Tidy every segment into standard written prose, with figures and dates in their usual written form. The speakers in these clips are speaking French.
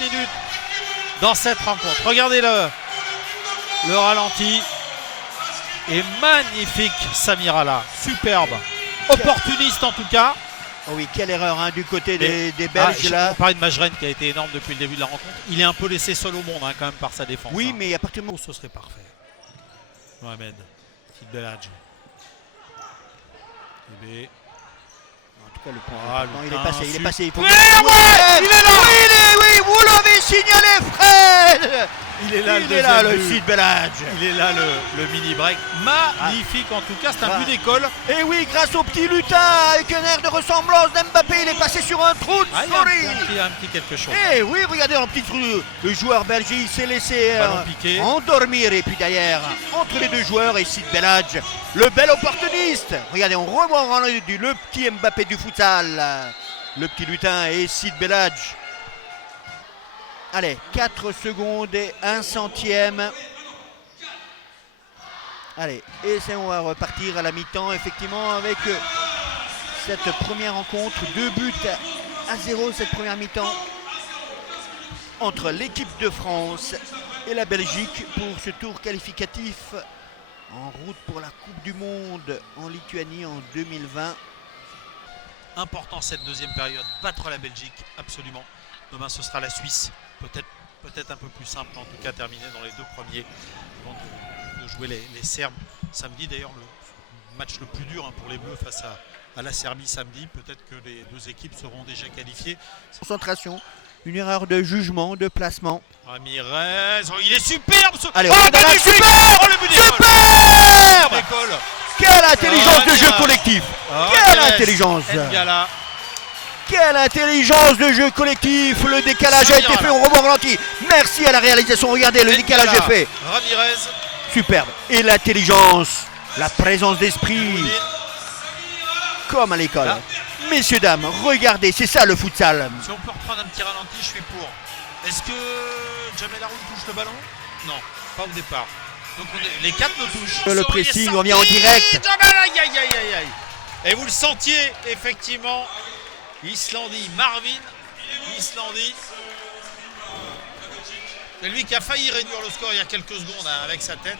minutes dans cette rencontre. Regardez le ralenti. Et magnifique Samirala, superbe, opportuniste en tout cas. Oh oui, quelle erreur hein, du côté des Belges là. On parlait de Majren qui a été énorme depuis le début de la rencontre. Il est un peu laissé seul au monde hein, quand même par sa défense. Oui, hein. mais à partir du moment où ce serait parfait. Mohamed, petite belage. En tout cas, le point. Ah, il est passé, il est passé. Il faut il est là. Oui, vous l'avez signalé, Fred. Il est là, le Sid Belhadj. Il est là, le mini break. Magnifique en tout cas, c'est un but d'école. Et oui, grâce au petit lutin, avec un air de ressemblance d'Mbappé, il est passé sur un trou de souris. Il y a un petit quelque chose. Et oui, regardez un petit trou. Le joueur belge, il s'est laissé endormir. Et puis derrière, entre les deux joueurs et Sid Belhadj, le bel opportuniste. Regardez, on revoit le petit Mbappé du futsal. Le petit lutin et Sid Belhadj. Allez, 4 secondes et 1 centième. Allez, et on va repartir à la mi-temps, effectivement, avec cette première rencontre. 2 buts à 0 cette première mi-temps entre l'équipe de France et la Belgique pour ce tour qualificatif en route pour la Coupe du Monde en Lituanie en 2020. Important cette deuxième période, battre la Belgique, absolument. Demain ce sera la Suisse, peut-être un peu plus simple, en tout cas terminer dans les 2 premiers avant de jouer les Serbes samedi. D'ailleurs le match le plus dur hein, pour les Bleus face à la Serbie samedi. Peut-être que les 2 équipes seront déjà qualifiées. Concentration, une erreur de jugement, de placement. Ramirez, oh, il est superbe ce... Allez, super le but d'école. Quelle intelligence de jeu collectif. Quelle intelligence. N'Gala. Quelle intelligence de jeu collectif. Le décalage a été fait, on revoit ralenti. Merci à la réalisation, regardez le décalage est fait. Ramirez. Superbe. Et l'intelligence, la présence d'esprit. Comme à l'école. Messieurs, dames, regardez, c'est ça le futsal. Si on peut reprendre un petit ralenti, je suis pour. Est-ce que Jamel Haroun touche le ballon? Non, pas au départ. Donc les 4 le touchent. Le pressing, on vient en direct. Aïe. Et vous le sentiez, effectivement. Islandie, Marvin Islandie. C'est lui qui a failli réduire le score il y a quelques secondes hein, avec sa tête.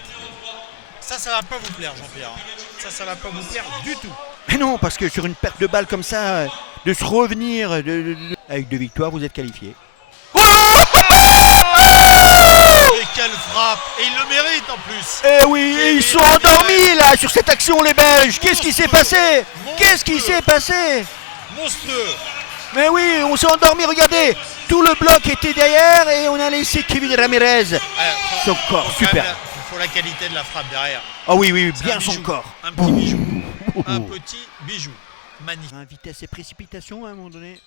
Ça va pas vous plaire, Jean-Pierre. Ça va pas vous plaire du tout. Mais non, parce que sur une perte de balle comme ça, de se revenir avec 2 victoires, vous êtes qualifié. Et quelle frappe! Et il le mérite en plus! Eh oui, ils sont endormis là sur cette action, les Belges. Qu'est-ce qui s'est passé? Qu'est-ce qui s'est passé? Monstrueux! Mais oui, on s'est endormis, regardez. Tout le bloc était derrière et on a laissé Kevin Ramirez. Son corps, super. Il faut la qualité de la frappe derrière. Ah oui, bien son corps. Un petit bijou. Un petit bijou. Magnifique. Vitesse et précipitation à un moment donné.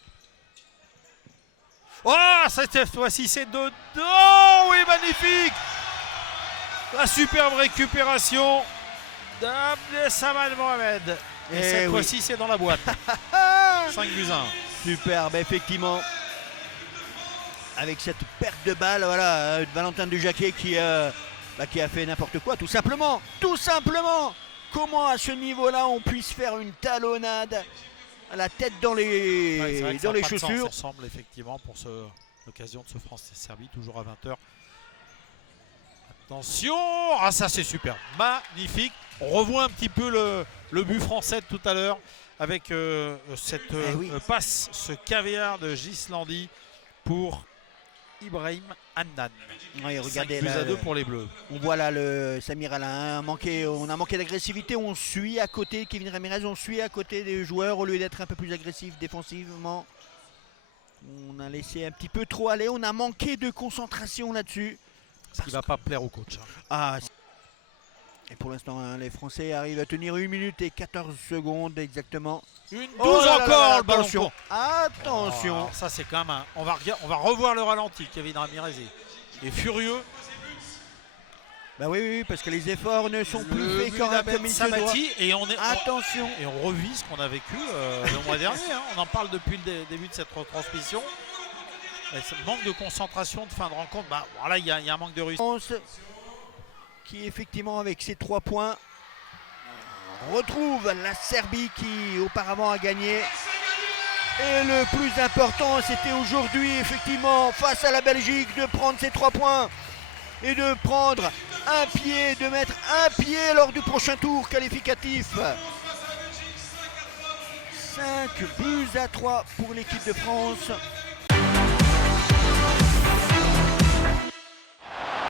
Oh, cette fois-ci c'est de... Oh oui, magnifique. La superbe récupération d'Abdesaman Mohamed. Et cette fois-ci c'est dans la boîte. 5 buts 1. Superbe, effectivement. Avec cette perte de balle, voilà, Valentin Dujacquet qui a fait n'importe quoi, tout simplement. Tout simplement. Comment à ce niveau-là on puisse faire une talonnade à la tête dans les chaussures. Ça ressemble effectivement pour l'occasion de ce France-Serbie, toujours à 20h. Attention! Ah ça c'est super, magnifique. On revoit un petit peu le but français de tout à l'heure avec cette passe, ce caviar de Gislandi pour Ibrahim Hannan. Oui, regardez 5 buts à 2 pour les Bleus. On voit là le Samir Alain, on a manqué d'agressivité, on suit à côté Kevin Ramirez, on suit à côté des joueurs au lieu d'être un peu plus agressif défensivement. On a laissé un petit peu trop aller, on a manqué de concentration là-dessus. Ce qui ne va pas plaire au coach. Et pour l'instant, les Français arrivent à tenir 1 minute et 14 secondes exactement. Une 12 encore le ballon. Attention, attention. Ça c'est quand même on va revoir le ralenti. Kevin Ramirez est furieux. Bah oui, parce que les efforts ne sont plus faits comme il se doit. Attention. Et on revit ce qu'on a vécu le mois dernier. Hein. On en parle depuis le début de cette retransmission. Manque de concentration de fin de rencontre. Bah voilà, il y a un manque de réussite. Qui effectivement avec ses 3 points retrouve la Serbie qui auparavant a gagné Et le plus important, c'était aujourd'hui, effectivement, face à la Belgique, de prendre ces 3 points et de prendre un pied, de mettre un pied lors du prochain tour qualificatif. 5 buts à 3 pour l'équipe de France.